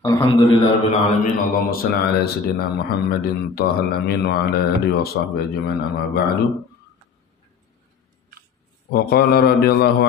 Alhamdulillahirabbil alamin. Allahumma shalli ala sayidina Muhammadin tahal amin wa ala alihi wa sahbihi ajma'in, amma ba'du. Wa qala radhiyallahu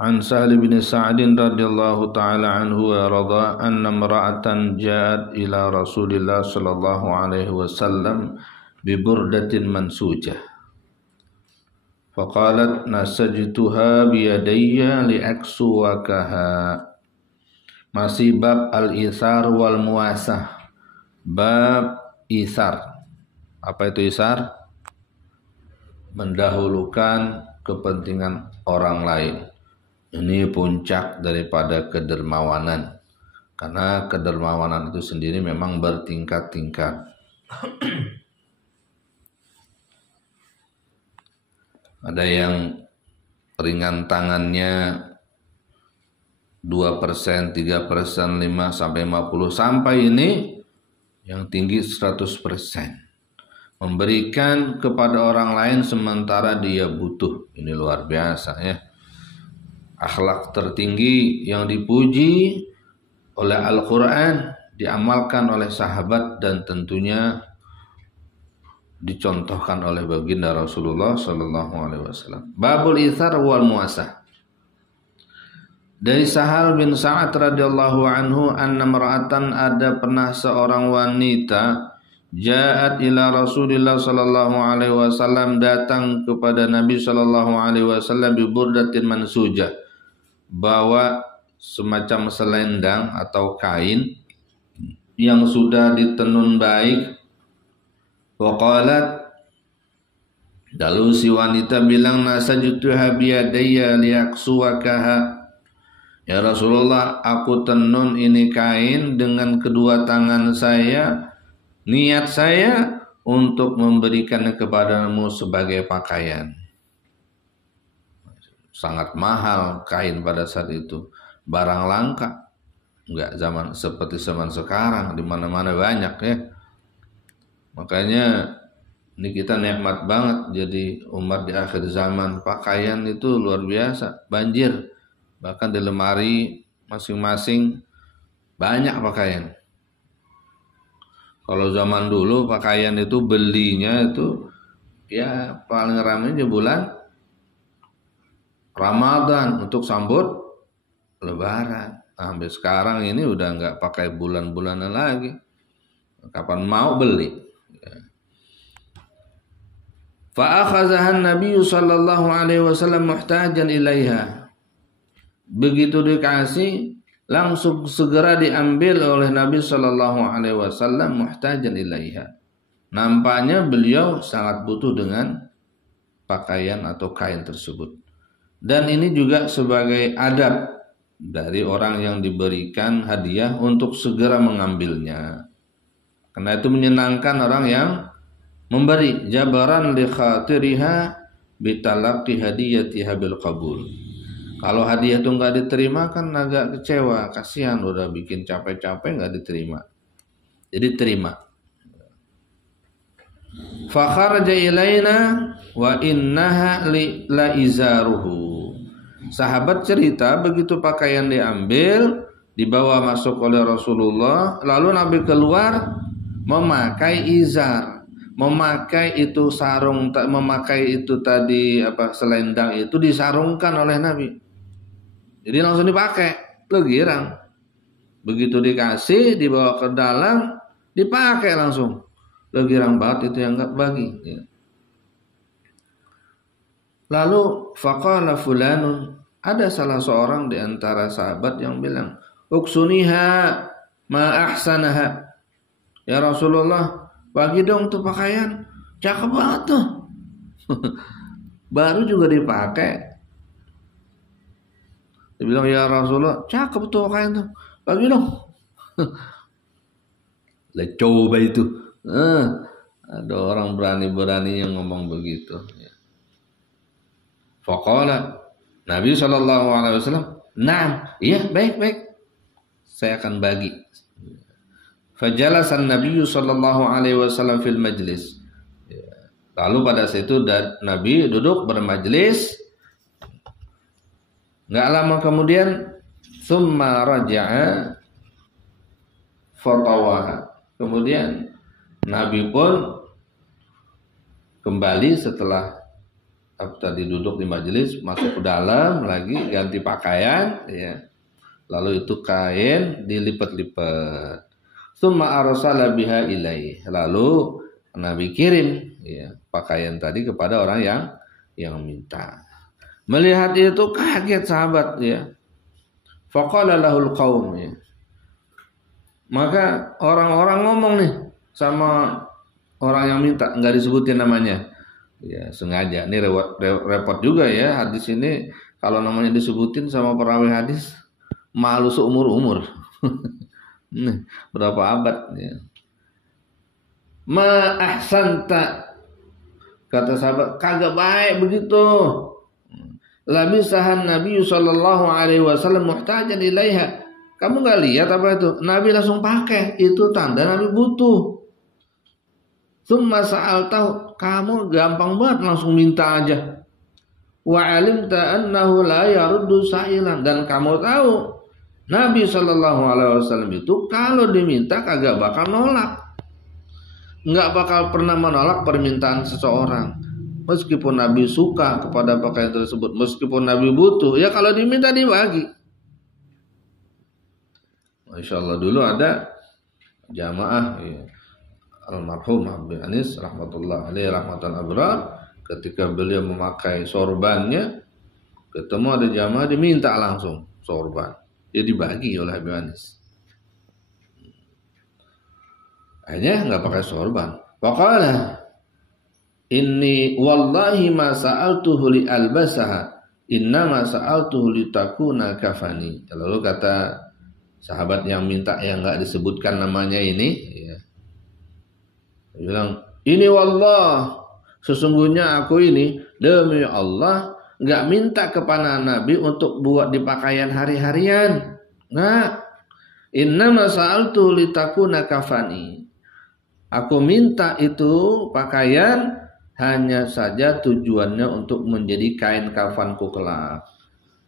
an Sahal bin Sa'd radhiyallahu ta'ala anhu wa radha anna imra'atan ja'at ila Rasulillah sallallahu alaihi wasallam bi burdatin mansujah. Faqalat nasajtuha bi yadayya li aksuwakaha. Masih bab al-isar wal muasah. Bab isar. Apa itu isar? Mendahulukan kepentingan orang lain. Ini puncak daripada kedermawanan. Karena kedermawanan itu sendiri memang bertingkat-tingkat. Ada yang ringan tangannya 2%, 3%, 5 sampai 50, sampai ini yang tinggi 100%. Memberikan kepada orang lain sementara dia butuh. Ini luar biasa ya. Akhlak tertinggi yang dipuji oleh Al-Quran, diamalkan oleh sahabat dan tentunya dicontohkan oleh baginda Rasulullah Sallallahu Alaihi Wasallam. Babul ithar wal muasah. Dari Sahal bin Sa'ad radhiyallahu anhu anna mar'atan, ada pernah seorang wanita ja'at ila Rasulillah sallallahu alaihi wasallam, datang kepada Nabi sallallahu alaihi wasallam bi burdatin mansujah, bawa semacam selendang atau kain yang sudah ditenun baik. Wa qalat, lalu si wanita bilang, nasajtuha bi yadayya liyaksuwakaha. Ya Rasulullah, aku tenun ini kain dengan kedua tangan saya. Niat saya untuk memberikan kepadamu sebagai pakaian. Sangat mahal kain pada saat itu. Barang langka. Enggak zaman seperti zaman sekarang, di mana-mana banyak ya. Makanya ini kita nikmat banget jadi umat di akhir zaman. Pakaian itu luar biasa, banjir. Bahkan di lemari masing-masing banyak pakaian. Kalau zaman dulu pakaian itu belinya itu ya paling ramainya bulan Ramadan untuk sambut Lebaran. Sampai sekarang ini udah nggak pakai bulan-bulanan lagi. Kapan mau beli. Fa akhazaha an-nabiy sallallahu alaihi wasallam muhtajan ilaiha. Begitu dikasih, langsung segera diambil oleh Nabi sallallahu alaihi wasallam muhtajan ilaiha. Nampaknya beliau sangat butuh dengan pakaian atau kain tersebut. Dan ini juga sebagai adab dari orang yang diberikan hadiah untuk segera mengambilnya. Karena itu menyenangkan orang yang memberi, jabaran li khatiriha bitalaqi hadiyatiha bil qabul. Kalau hadiah itu nggak diterima kan agak kecewa, kasihan udah bikin capek-capek nggak diterima. Jadi terima. Fa kharaja ilaina wa innaha la izaruhu. Sahabat cerita begitu pakaian diambil, dibawa masuk oleh Rasulullah, lalu Nabi keluar memakai izar. Memakai itu sarung, memakai itu tadi selendang itu disarungkan oleh Nabi. Jadi langsung dipakai, legirang. Begitu dikasih, dibawa ke dalam, dipakai langsung. Legirang banget itu yang enggak bagi. Ya. Lalu faqala fulanun, ada salah seorang di antara sahabat yang bilang, uksuniha ma ahsanaha. Ya Rasulullah, bagi dong tuh pakaian, cakep banget tuh. Baru juga dipakai. Dia bilang, ya Rasulullah, cakep tuh pakaian tuh, bagi dong. Lah coba itu. Ada orang berani-berani yang ngomong begitu. Faqala, Nabi SAW, "Na'am, iya baik-baik. Saya akan bagi." Fajalasan Nabi SAW fil majlis. Lalu pada saat itu Nabi duduk bermajlis. Nggak lama kemudian Tsumma raja'a fatawaha. Kemudian Nabi pun kembali setelah tadi duduk di majelis, masuk ke dalam lagi, ganti pakaian, ya. Lalu itu kain dilipat-lipat. Tsumma arsala biha ilaih. Lalu Nabi kirim, ya, pakaian tadi kepada orang yang minta. Melihat itu kaget sahabat, ya. Faqala lahul qaum, ya. Maka orang-orang ngomong nih sama orang yang minta, enggak disebutin namanya. Ya, sengaja. Ini repot juga ya hadis ini, kalau namanya disebutin sama perawi hadis malu seumur-umur. Nih, berapa abad ya. Ma ahsanta, kata sahabat, kagak baik begitu. Labisahan Nabi sallallahu alaihi wasallam muhtajan ilaiha. Kamu nggak lihat apa itu? Nabi langsung pakai. Itu tanda Nabi butuh. Tsumma sa'altahu, kamu gampang banget langsung minta aja. Wa alimta annahu la yaruddu sa'ilan, dan kamu tahu Nabi sallallahu alaihi wasallam itu kalau diminta kagak bakal nolak. Nggak bakal pernah menolak permintaan seseorang. Meskipun Nabi suka kepada pakaian tersebut, meskipun Nabi butuh, ya kalau diminta dibagi. Masya Allah, dulu ada jamaah, ya, almarhum Habib Anis rahmatullah alaihi rahmatan abrar, ketika beliau memakai sorbannya, ketemu ada jamaah diminta langsung sorban, dia dibagi oleh Habib Anis. Akhirnya nggak pakai sorban. Faqala inni wallahi ma sa'altuhu li albasaha, inna ma sa'altuhu li takuna kafani. Lalu kata sahabat yang minta, yang nggak disebutkan namanya ini, ya, dia bilang, ini wallah, sesungguhnya aku ini demi Allah nggak minta kepada Nabi untuk buat di pakaian hari-harian. Nah, innama sa'altu litakuna kafani. Aku minta itu pakaian hanya saja tujuannya untuk menjadi kain kafanku kelak.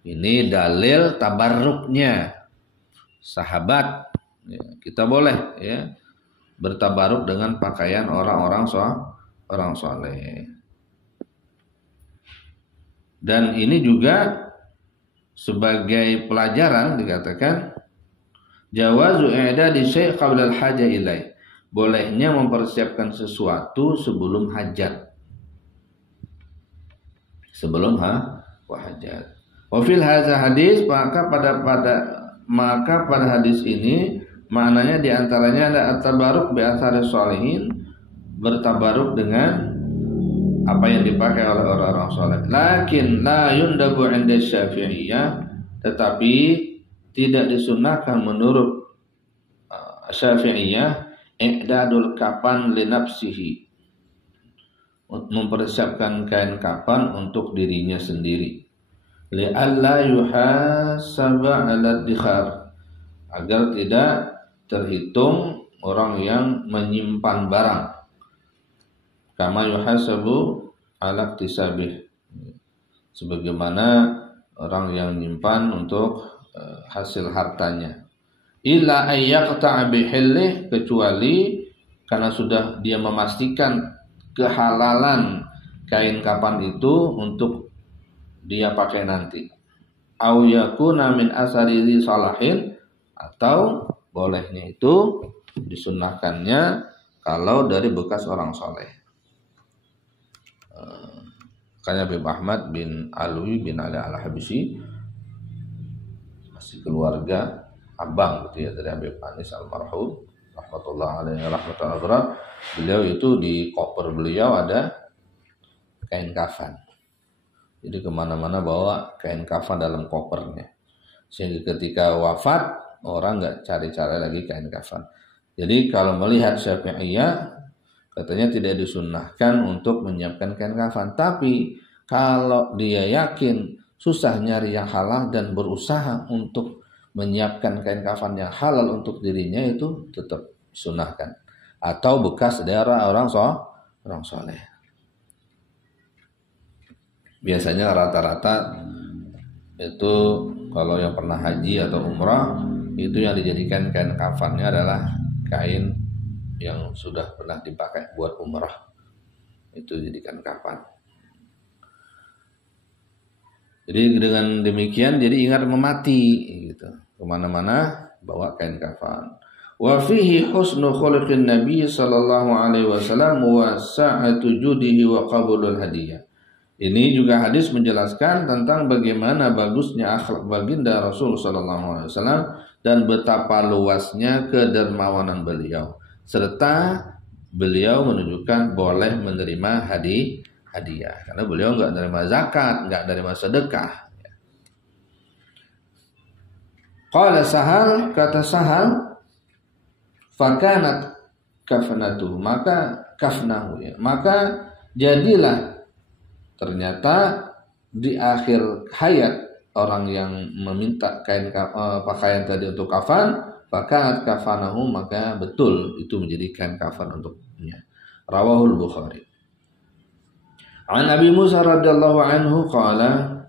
Ini dalil tabarruknya. Sahabat, ya, kita boleh, ya, bertabaruk dengan pakaian orang-orang soleh. Dan ini juga sebagai pelajaran dikatakan jawazu i'dadi syai' qabla al-haja ilaih. Bolehnya mempersiapkan sesuatu sebelum hajat. Sebelum hajat. Wa fil hadza hadis, maka pada hadis ini maknanya diantaranya ada at-tabaruk bi athari sholihin, bertabaruk dengan apa yang dipakai oleh orang-orang soleh. Lakin la yundabu 'inda Syafi'iyah, tetapi tidak disunahkan menurut Syafi'iyah i'dadul kafan li nafsihi, mempersiapkan kain kafan untuk dirinya sendiri. Li'alla yuhasaba 'ala dikhar, agar tidak terhitung orang yang menyimpan barang. Kama yuhasabu 'ala iktisabih, sebagaimana orang yang menyimpan untuk hasil hartanya. Illa ayyaqta'a bihillih, kecuali karena sudah dia memastikan kehalalan kain kafan itu untuk dia pakai nanti. Au yakuna min asari salahin, atau bolehnya itu disunnahkannya kalau dari bekas orang soleh. Makanya Habib Ahmad bin Alwi bin Ali al-Habsyi, masih keluarga abang gitu ya dari Habib Anis almarhum rahmatullah alaihi rahmatan azhar, beliau itu di koper beliau ada kain kafan. Jadi kemana-mana bawa kain kafan dalam kopernya, sehingga ketika wafat orang nggak cari-cari lagi kain kafan. Jadi kalau melihat Syafi'iyah, katanya tidak disunnahkan untuk menyiapkan kain kafan. Tapi kalau dia yakin susah nyari yang halal dan berusaha untuk menyiapkan kain kafan yang halal untuk dirinya, itu tetap disunnahkan. Atau bekas darah orang soleh. Biasanya rata-rata itu kalau yang pernah haji atau umrah, itu yang dijadikan kain kafannya adalah kain yang sudah pernah dipakai buat umrah, itu dijadikan kafan. Jadi dengan demikian jadi ingat memati gitu. Kemana-mana bawa kain kafan. Wa fihi husnu khuluqin Nabi sallallahu alaihi wasallam wa sa'atu judihi wa qabulul hadiyah. Ini juga hadis menjelaskan tentang bagaimana bagusnya akhlak baginda Rasul sallallahu alaihi wasallam dan betapa luasnya kedermawanan beliau, serta beliau menunjukkan boleh menerima hadiah karena beliau enggak menerima zakat, enggak menerima sedekah. Qala Sahal, kata Sahal, fakanat kafnatu, maka kafnahu ya, maka jadilah ternyata di akhir hayat orang yang meminta kain pakaian tadi untuk kafan, fakanat kafanahu, maka betul itu menjadi kain kafan untuknya. Rawahul Bukhari. An Abi Musa radhiyallahu anhu qala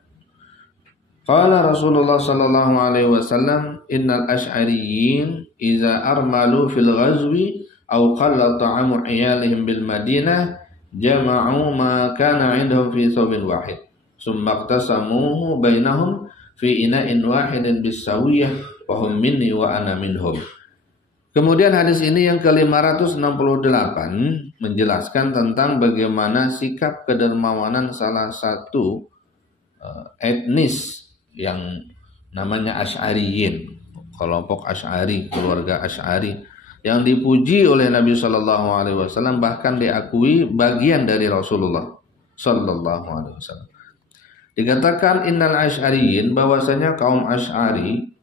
Rasulullah sallallahu alaihi wasallam innal asy'ariyyin idza armalu fil ghazwi aw qalla ta'amu iyalihim bil Madinah jama'u ma kana 'indahum fi thawbin wahid summa iqtasamuhu bainahum fi ina'in wahidin bisawiyah wa hum minni wa ana minhum. Kemudian hadis ini yang ke-568 menjelaskan tentang bagaimana sikap kedermawanan salah satu etnis yang namanya Asy'ariyin, kelompok Asy'ari, keluarga Asy'ari, yang dipuji oleh Nabi Shallallahu Alaihi Wasallam, bahkan diakui bagian dari Rasulullah Shallallahu Alaihi Wasallam. Dikatakan innal Asy'ariyin, bahwasanya kaum Asy'ari,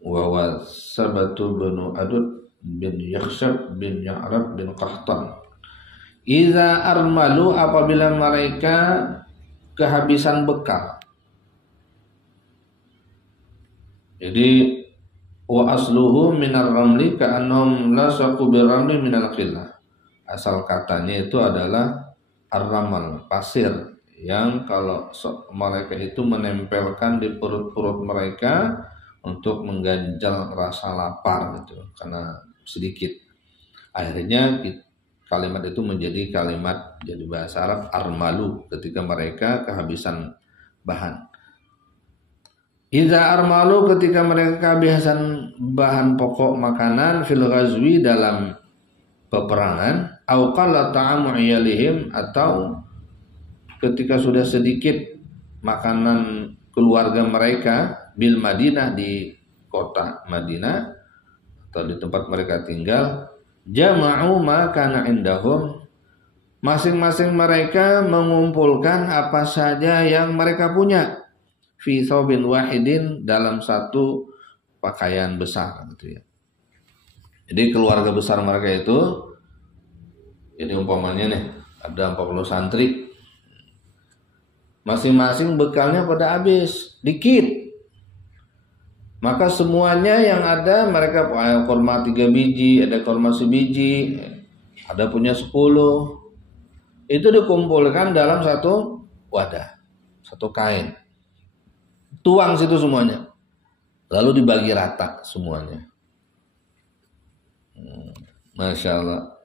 wa Sabatu bin Adud bin Yakhshab bin Ya'rab bin Qahtan, iza armalu, apabila mereka kehabisan bekal. Jadi wa asluhu minar ramli ka'annahum lasaqu birramli minal qillah. Asal katanya itu adalah ar-ramal, pasir, yang kalau mereka itu menempelkan di perut-perut mereka untuk mengganjal rasa lapar gitu, karena sedikit. Akhirnya kalimat itu menjadi kalimat, jadi bahasa Arab armalu, ketika mereka kehabisan bahan. Iza armalu, ketika mereka kehabisan bahan pokok makanan, fil ghazwi, dalam peperangan, au qalla ta'amu iyalihim, atau ketika sudah sedikit makanan keluarga mereka, bil Madinah, di kota Madinah atau di tempat mereka tinggal, jama'u ma kana indahum, masing-masing mereka mengumpulkan apa saja yang mereka punya, fi thawbin wahidin, dalam satu pakaian besar gitu ya. Jadi keluarga besar mereka itu, jadi umpamanya nih ada 40 santri, masing-masing bekalnya pada habis, dikit. Maka semuanya yang ada, mereka kurma 3 biji, ada kurma sebiji, ada punya 10. Itu dikumpulkan dalam satu wadah, satu kain. Tuang situ semuanya, lalu dibagi rata semuanya. Masya Allah.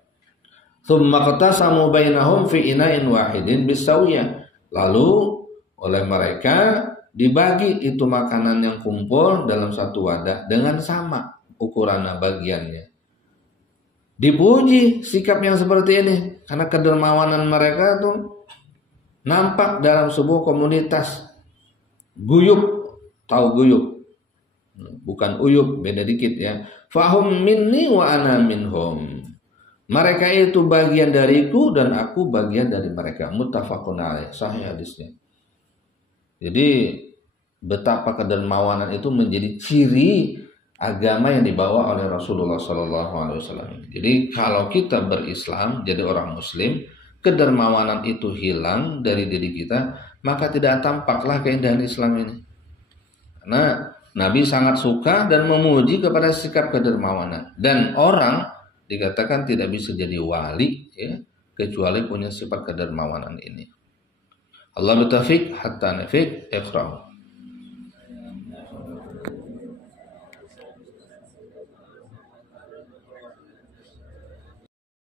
Tsumma qatasamu bainahum fi ina'in wahidin bisawiyah. Lalu oleh mereka dibagi itu makanan yang kumpul dalam satu wadah dengan sama ukuran bagiannya. Dipuji sikap yang seperti ini, karena kedermawanan mereka tuh nampak dalam sebuah komunitas. Guyub, tahu guyub? Bukan uyub, beda dikit ya. Fahum minni wa ana minhum. Mereka itu bagian dariku dan aku bagian dari mereka. Muttafaqun alaih, sahih hadisnya. Jadi betapa kedermawanan itu menjadi ciri agama yang dibawa oleh Rasulullah SAW. Jadi kalau kita berislam, jadi orang Muslim, kedermawanan itu hilang dari diri kita, maka tidak tampaklah keindahan Islam ini. Karena Nabi sangat suka dan memuji kepada sikap kedermawanan. Dan orang dikatakan tidak bisa jadi wali ya, kecuali punya sifat kedermawanan ini. Allah bertaufiq hatta nafiq, iqra'u.